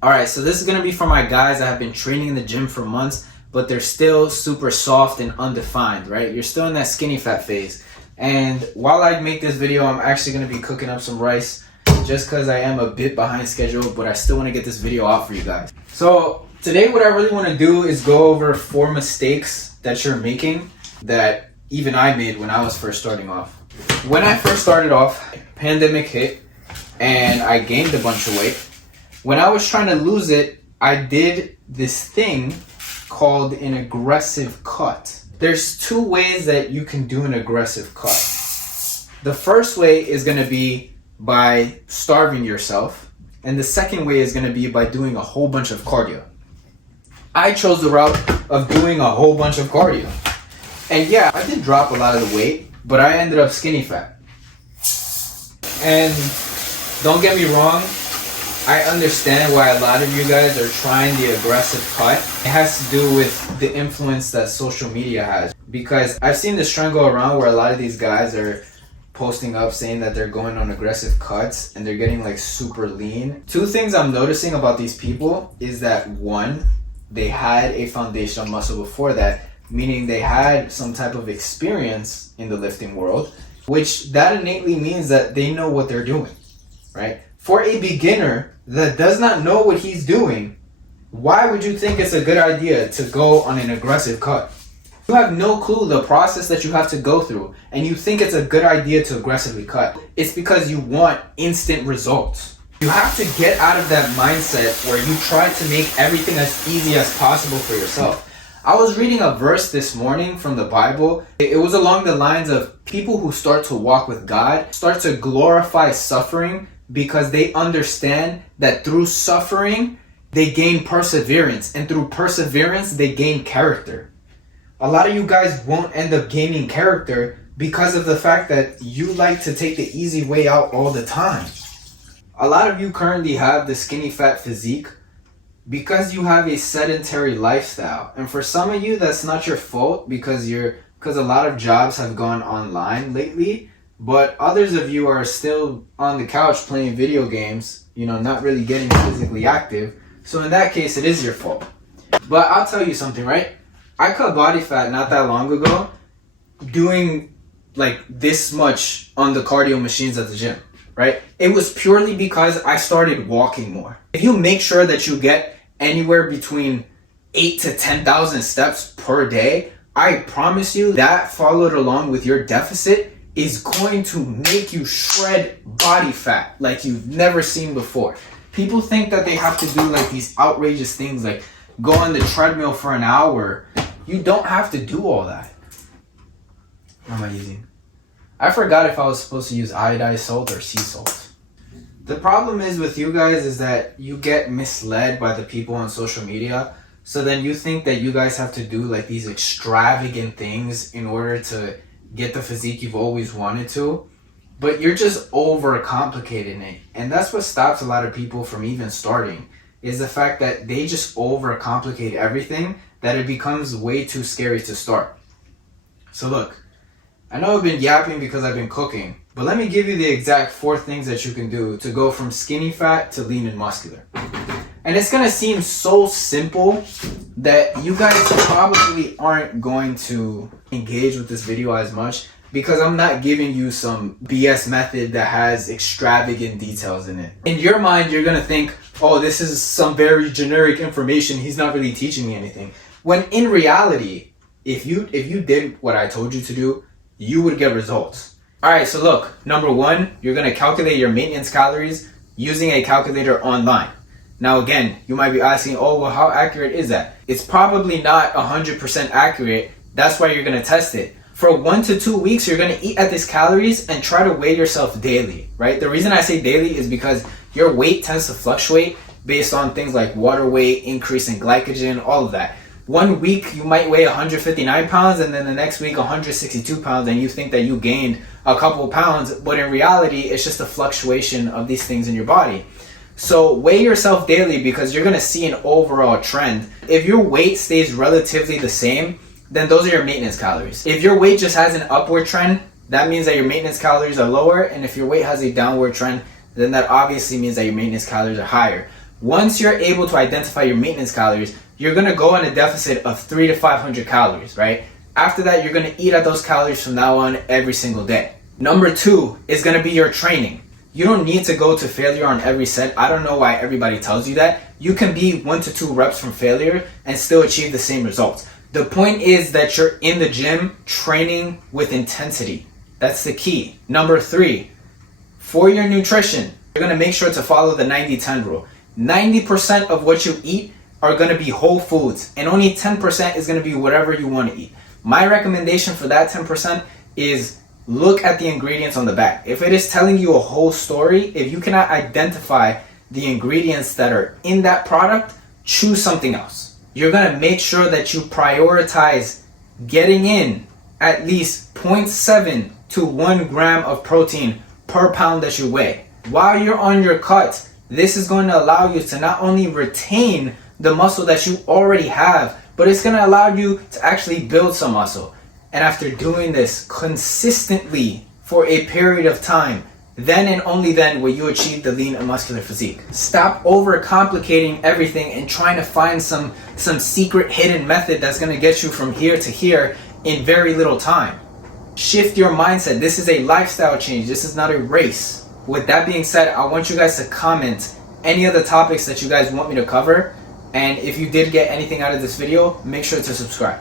Alright, so this is going to be for my guys that have been training in the gym for months, but they're still super soft and undefined, right? You're still in that skinny fat phase. And while I make this video, I'm actually going to be cooking up some rice just because I am a bit behind schedule, but I still want to get this video out for you guys. So today what I really want to do is go over 4 mistakes that you're making that even I made when I was first starting off. When I first started off, pandemic hit and I gained a bunch of weight. When I was trying to lose it, I did this thing called an aggressive cut. There's 2 ways that you can do an aggressive cut. The first way is going to be by starving yourself, and the second way is going to be by doing a whole bunch of cardio. I chose the route of doing a whole bunch of cardio. And yeah, I did drop a lot of the weight, but I ended up skinny fat. And don't get me wrong, I understand why a lot of you guys are trying the aggressive cut. It has to do with the influence that social media has. Because I've seen this trend go around where a lot of these guys are posting up saying that they're going on aggressive cuts and they're getting like super lean. 2 things I'm noticing about these people is that 1, they had a foundational muscle before that, meaning they had some type of experience in the lifting world, which that innately means that they know what they're doing, right? For a beginner that does not know what he's doing, why would you think it's a good idea to go on an aggressive cut? You have no clue the process that you have to go through, and you think it's a good idea to aggressively cut. It's because you want instant results. You have to get out of that mindset where you try to make everything as easy as possible for yourself. I was reading a verse this morning from the Bible. It was along the lines of people who start to walk with God start to glorify suffering because they understand that through suffering, they gain perseverance. And through perseverance, they gain character. A lot of you guys won't end up gaining character because of the fact that you like to take the easy way out all the time. A lot of you currently have the skinny fat physique because you have a sedentary lifestyle. And for some of you, that's not your fault because a lot of jobs have gone online lately. But others of you are still on the couch playing video games, not really getting physically active. So in that case, it is your fault. But I'll tell you something, right? I cut body fat not that long ago doing like this much on the cardio machines at the gym, right? It was purely because I started walking more. If you make sure that you get anywhere between 8 to 10,000 steps per day, I promise you that followed along with your deficit is going to make you shred body fat like you've never seen before. People think that they have to do like these outrageous things like go on the treadmill for an hour. You don't have to do all that. What am I using? I forgot if I was supposed to use iodized salt or sea salt. The problem is with you guys is that you get misled by the people on social media. So then you think that you guys have to do like these extravagant things in order to get the physique you've always wanted to, but you're just overcomplicating it. And that's what stops a lot of people from even starting, is the fact that they just overcomplicate everything, that it becomes way too scary to start. So look, I know I've been yapping because I've been cooking, but let me give you the exact 4 things that you can do to go from skinny fat to lean and muscular. And it's gonna seem so simple that you guys probably aren't going to engage with this video as much because I'm not giving you some BS method that has extravagant details in it. In your mind, you're gonna think, oh, this is some very generic information. He's not really teaching me anything. When in reality, if you did what I told you to do, you would get results. All right, so look, number 1, you're gonna calculate your maintenance calories using a calculator online. Now again, you might be asking, oh, well, how accurate is that? It's probably not 100% accurate. That's why you're gonna test it. For 1 to 2 weeks, you're gonna eat at these calories and try to weigh yourself daily, right? The reason I say daily is because your weight tends to fluctuate based on things like water weight, increase in glycogen, all of that. 1 week, you might weigh 159 pounds and then the next week 162 pounds and you think that you gained a couple of pounds, but in reality, it's just a fluctuation of these things in your body. So weigh yourself daily because you're going to see an overall trend. If your weight stays relatively the same, then those are your maintenance calories. If your weight just has an upward trend, that means that your maintenance calories are lower. And if your weight has a downward trend, then that obviously means that your maintenance calories are higher. Once you're able to identify your maintenance calories, you're going to go on a deficit of 300 to 500 calories, right? After that, you're going to eat at those calories from now on every single day. Number 2 is going to be your training. You don't need to go to failure on every set. I don't know why everybody tells you that. You can be 1 to 2 reps from failure and still achieve the same results. The point is that you're in the gym training with intensity. That's the key. Number 3, for your nutrition, you're going to make sure to follow the 90-10 rule. 90% of what you eat are going to be whole foods, and only 10% is going to be whatever you want to eat. My recommendation for that 10% is look at the ingredients on the back. If it is telling you a whole story, if you cannot identify the ingredients that are in that product, choose something else. You're going to make sure that you prioritize getting in at least 0.7 to 1 gram of protein per pound that you weigh. While you're on your cuts, this is going to allow you to not only retain the muscle that you already have, but it's going to allow you to actually build some muscle. And after doing this consistently for a period of time, then and only then will you achieve the lean and muscular physique. Stop overcomplicating everything and trying to find some secret hidden method that's going to get you from here to here in very little time. Shift your mindset. This is a lifestyle change. This is not a race. With that being said, I want you guys to comment any of the topics that you guys want me to cover. And if you did get anything out of this video, make sure to subscribe.